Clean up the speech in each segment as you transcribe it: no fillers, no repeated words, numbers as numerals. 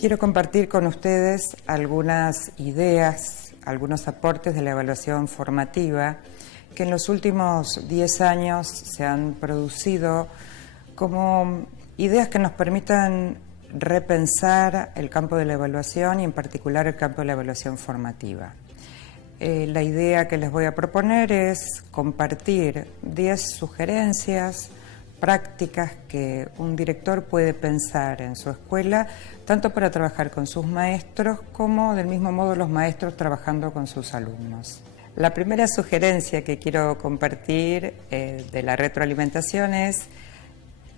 Quiero compartir con ustedes algunas ideas, algunos aportes de la evaluación formativa que en los últimos 10 años se han producido como ideas que nos permitan repensar el campo de la evaluación y en particular el campo de la evaluación formativa. La idea que les voy a proponer es compartir 10 sugerencias prácticas que un director puede pensar en su escuela, tanto para trabajar con sus maestros como del mismo modo los maestros trabajando con sus alumnos. La primera sugerencia que quiero compartir de la retroalimentación es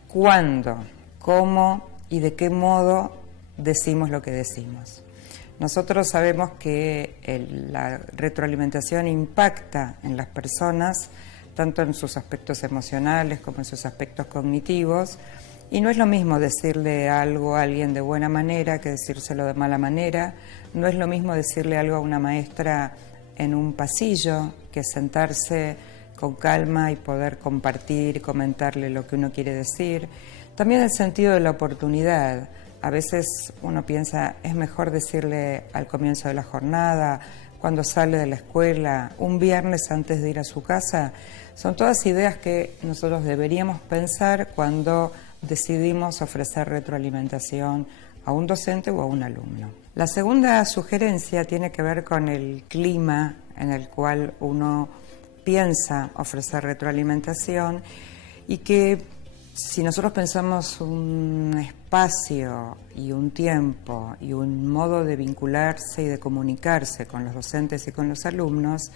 cuándo, cómo y de qué modo decimos lo que decimos. Nosotros sabemos que la retroalimentación impacta en las personas, tanto en sus aspectos emocionales como en sus aspectos cognitivos, y no es lo mismo decirle algo a alguien de buena manera que decírselo de mala manera, no es lo mismo decirle algo a una maestra en un pasillo que sentarse con calma y poder compartir, comentarle lo que uno quiere decir. También el sentido de la oportunidad. A veces uno piensa, es mejor decirle al comienzo de la jornada, cuando sale de la escuela, un viernes antes de ir a su casa. Son todas ideas que nosotros deberíamos pensar cuando decidimos ofrecer retroalimentación a un docente o a un alumno. La segunda sugerencia tiene que ver con el clima en el cual uno piensa ofrecer retroalimentación y que si nosotros pensamos un espacio y un tiempo y un modo de vincularse y de comunicarse con los docentes y con los alumnos,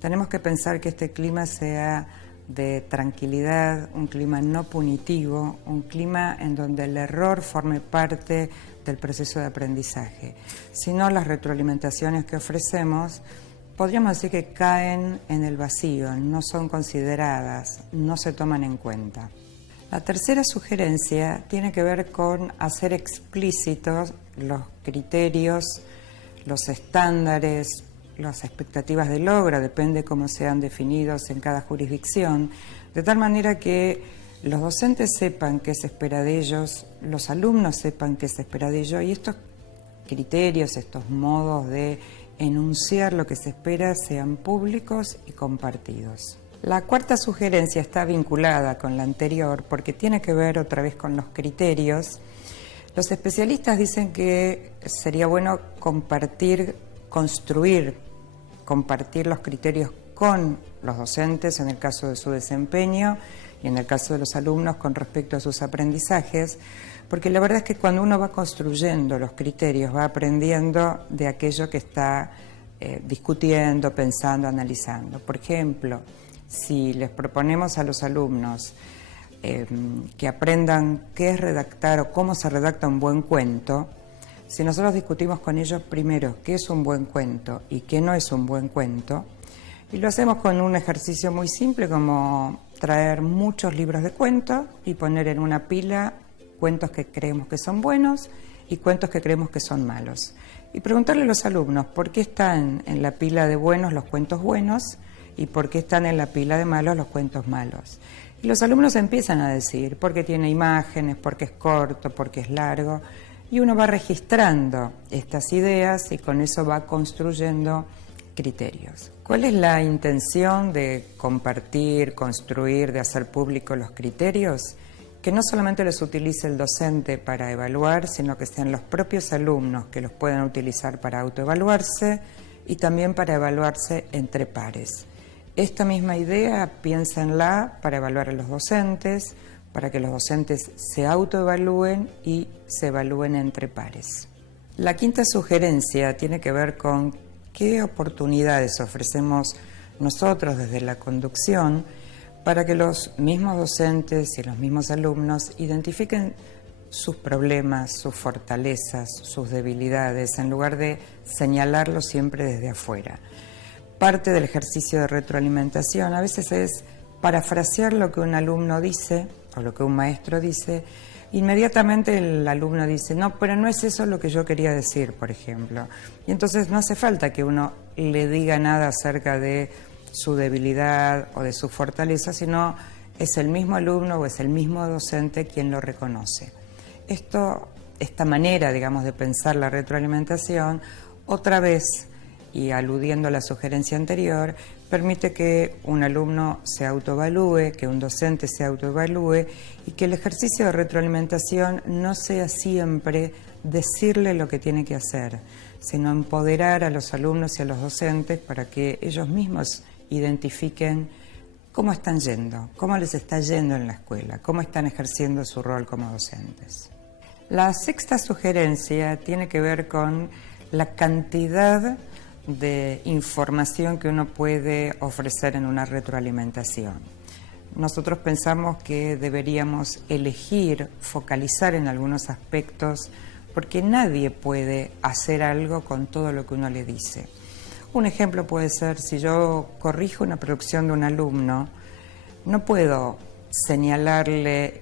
tenemos que pensar que este clima sea de tranquilidad, un clima no punitivo, un clima en donde el error forme parte del proceso de aprendizaje. Si no, las retroalimentaciones que ofrecemos podríamos decir que caen en el vacío, no son consideradas, no se toman en cuenta. La tercera sugerencia tiene que ver con hacer explícitos los criterios, los estándares, las expectativas de logro, depende cómo sean definidos en cada jurisdicción, de tal manera que los docentes sepan qué se espera de ellos, los alumnos sepan qué se espera de ellos y estos criterios, estos modos de enunciar lo que se espera sean públicos y compartidos. La cuarta sugerencia está vinculada con la anterior porque tiene que ver otra vez con los criterios. Los especialistas dicen que sería bueno compartir los criterios con los docentes en el caso de su desempeño y en el caso de los alumnos con respecto a sus aprendizajes, porque la verdad es que cuando uno va construyendo los criterios va aprendiendo de aquello que está discutiendo, pensando, analizando. Por ejemplo, si les proponemos a los alumnos que aprendan qué es redactar o cómo se redacta un buen cuento, si nosotros discutimos con ellos primero qué es un buen cuento y qué no es un buen cuento, y lo hacemos con un ejercicio muy simple como traer muchos libros de cuentos y poner en una pila cuentos que creemos que son buenos y cuentos que creemos que son malos. Y preguntarle a los alumnos por qué están en la pila de buenos los cuentos buenos y por qué están en la pila de malos los cuentos malos. Y los alumnos empiezan a decir por qué tiene imágenes, por qué es corto, por qué es largo, y uno va registrando estas ideas y con eso va construyendo criterios. ¿Cuál es la intención de compartir, construir, de hacer público los criterios? Que no solamente los utilice el docente para evaluar, sino que sean los propios alumnos que los puedan utilizar para autoevaluarse y también para evaluarse entre pares. Esta misma idea piénsenla para evaluar a los docentes, para que los docentes se autoevalúen y se evalúen entre pares. La quinta sugerencia tiene que ver con qué oportunidades ofrecemos nosotros desde la conducción para que los mismos docentes y los mismos alumnos identifiquen sus problemas, sus fortalezas, sus debilidades, en lugar de señalarlos siempre desde afuera. Parte del ejercicio de retroalimentación a veces es parafrasear lo que un alumno dice o lo que un maestro dice. Inmediatamente el alumno dice, no, pero no es eso lo que yo quería decir, por ejemplo. Y entonces no hace falta que uno le diga nada acerca de su debilidad o de su fortaleza, sino es el mismo alumno o es el mismo docente quien lo reconoce. Esto esta manera, digamos, de pensar la retroalimentación, otra vez, y aludiendo a la sugerencia anterior, permite que un alumno se autoevalúe, que un docente se autoevalúe y que el ejercicio de retroalimentación no sea siempre decirle lo que tiene que hacer, sino empoderar a los alumnos y a los docentes para que ellos mismos identifiquen cómo están yendo, cómo les está yendo en la escuela, cómo están ejerciendo su rol como docentes. La sexta sugerencia tiene que ver con la cantidad de información que uno puede ofrecer en una retroalimentación. Nosotros pensamos que deberíamos elegir, focalizar en algunos aspectos, porque nadie puede hacer algo con todo lo que uno le dice. Un ejemplo puede ser, si yo corrijo una producción de un alumno, no puedo señalarle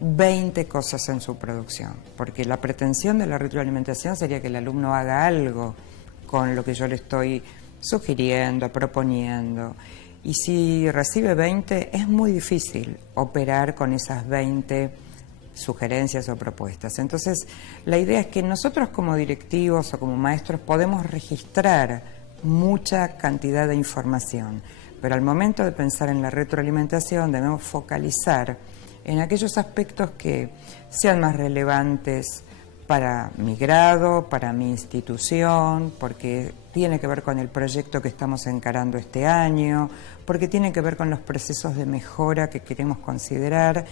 20 cosas en su producción, porque la pretensión de la retroalimentación sería que el alumno haga algo con lo que yo le estoy sugiriendo, proponiendo. Y si recibe 20, es muy difícil operar con esas 20 sugerencias o propuestas. Entonces, la idea es que nosotros como directivos o como maestros podemos registrar mucha cantidad de información, pero al momento de pensar en la retroalimentación debemos focalizar en aquellos aspectos que sean más relevantes para mi grado, para mi institución, porque tiene que ver con el proyecto que estamos encarando este año, porque tiene que ver con los procesos de mejora que queremos considerar,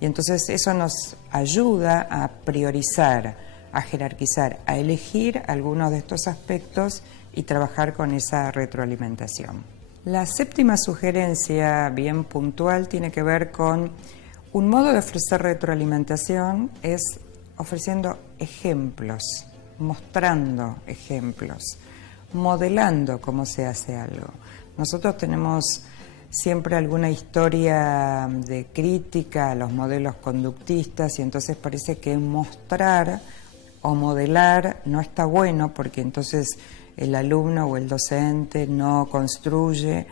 y entonces eso nos ayuda a priorizar, a jerarquizar, a elegir algunos de estos aspectos y trabajar con esa retroalimentación. La séptima sugerencia, bien puntual, tiene que ver con un modo de ofrecer retroalimentación, es ofreciendo ejemplos, mostrando ejemplos, modelando cómo se hace algo. Nosotros tenemos siempre alguna historia de crítica a los modelos conductistas y entonces parece que mostrar o modelar no está bueno porque entonces el alumno o el docente no construye.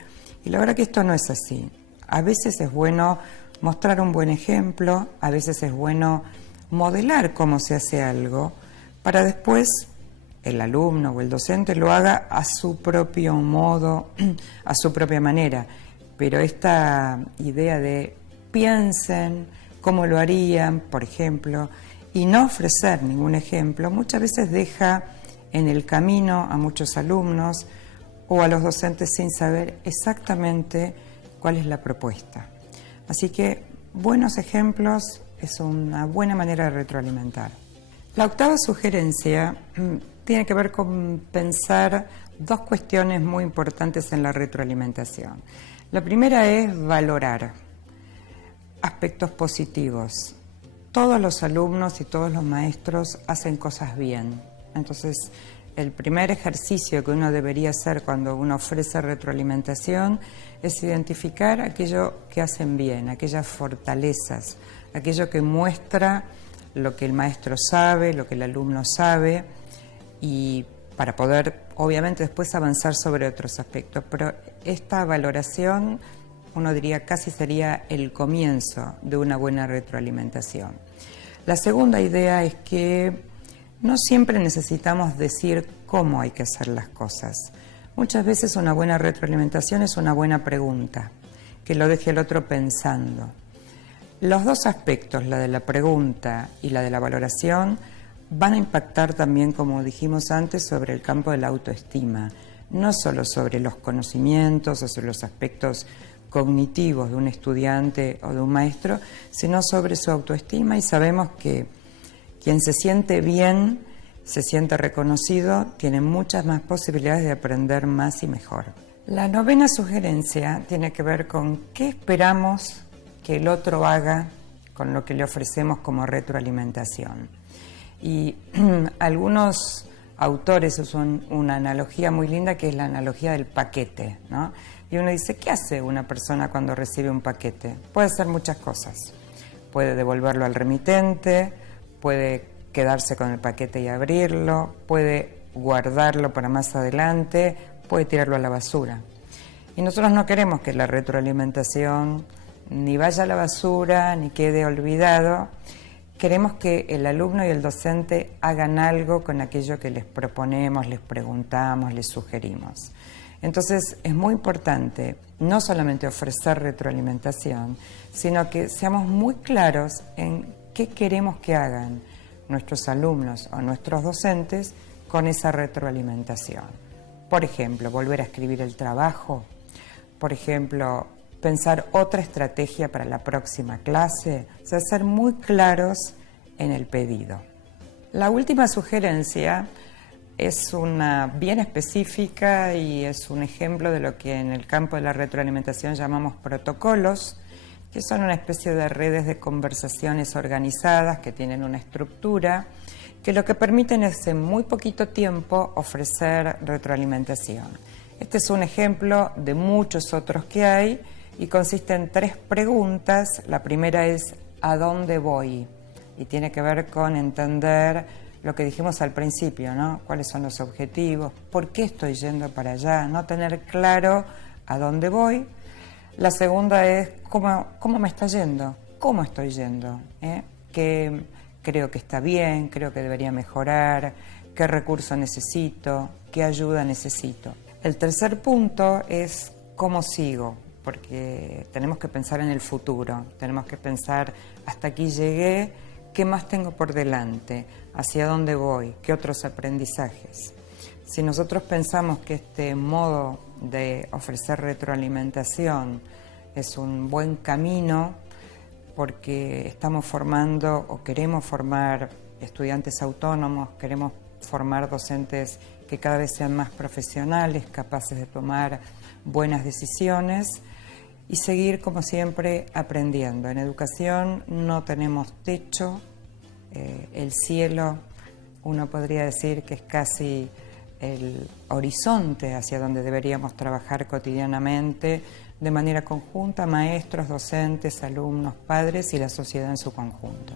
Y la verdad que esto no es así. A veces es bueno mostrar un buen ejemplo, a veces es bueno modelar cómo se hace algo para después el alumno o el docente lo haga a su propio modo, a su propia manera. Pero esta idea de piensen cómo lo harían, por ejemplo, y no ofrecer ningún ejemplo, muchas veces deja en el camino a muchos alumnos o a los docentes sin saber exactamente cuál es la propuesta. Así que buenos ejemplos es una buena manera de retroalimentar. La octava sugerencia tiene que ver con pensar dos cuestiones muy importantes en la retroalimentación. La primera es valorar aspectos positivos. Todos los alumnos y todos los maestros hacen cosas bien. Entonces, el primer ejercicio que uno debería hacer cuando uno ofrece retroalimentación es identificar aquello que hacen bien, aquellas fortalezas, aquello que muestra lo que el maestro sabe, lo que el alumno sabe, y para poder, obviamente, después avanzar sobre otros aspectos. Pero esta valoración, uno diría, casi sería el comienzo de una buena retroalimentación. La segunda idea es que no siempre necesitamos decir cómo hay que hacer las cosas. Muchas veces una buena retroalimentación es una buena pregunta, que lo deje al otro pensando. Los dos aspectos, la de la pregunta y la de la valoración, van a impactar también, como dijimos antes, sobre el campo de la autoestima, no solo sobre los conocimientos o sobre los aspectos cognitivos de un estudiante o de un maestro, sino sobre su autoestima, y sabemos que quien se siente bien, se siente reconocido, tiene muchas más posibilidades de aprender más y mejor. La novena sugerencia tiene que ver con qué esperamos que el otro haga con lo que le ofrecemos como retroalimentación. Y algunos autores usan una analogía muy linda que es la analogía del paquete, ¿no? Y uno dice, ¿qué hace una persona cuando recibe un paquete? Puede hacer muchas cosas. Puede devolverlo al remitente, puede quedarse con el paquete y abrirlo, puede guardarlo para más adelante, puede tirarlo a la basura. Y nosotros no queremos que la retroalimentación ni vaya a la basura, ni quede olvidado. queremos que el alumno y el docente hagan algo con aquello que les proponemos, les preguntamos, les sugerimos. Entonces es muy importante no solamente ofrecer retroalimentación, sino que seamos muy claros en qué queremos que hagan nuestros alumnos o nuestros docentes con esa retroalimentación. Por ejemplo, volver a escribir el trabajo, por ejemplo, pensar otra estrategia para la próxima clase, o sea, ser muy claros en el pedido. La última sugerencia es una bien específica y es un ejemplo de lo que en el campo de la retroalimentación llamamos protocolos, que son una especie de redes de conversaciones organizadas que tienen una estructura, que lo que permiten es en muy poquito tiempo ofrecer retroalimentación. Este es un ejemplo de muchos otros que hay y consiste en 3 preguntas. La primera es ¿a dónde voy? Y tiene que ver con entender lo que dijimos al principio, ¿no? ¿Cuáles son los objetivos? ¿Por qué estoy yendo para allá? No tener claro a dónde voy. La segunda es ¿cómo me está yendo? ¿Cómo estoy yendo? ¿Qué creo que está bien? ¿Creo que debería mejorar? ¿Qué recurso necesito? ¿Qué ayuda necesito? El tercer punto es ¿cómo sigo? Porque tenemos que pensar en el futuro, tenemos que pensar hasta aquí llegué, ¿qué más tengo por delante? ¿Hacia dónde voy? ¿Qué otros aprendizajes? Si nosotros pensamos que este modo de ofrecer retroalimentación es un buen camino porque estamos formando o queremos formar estudiantes autónomos, queremos formar docentes que cada vez sean más profesionales, capaces de tomar buenas decisiones y seguir, como siempre, aprendiendo. En educación no tenemos techo, el cielo, uno podría decir que es casi el horizonte hacia donde deberíamos trabajar cotidianamente, de manera conjunta, maestros, docentes, alumnos, padres y la sociedad en su conjunto.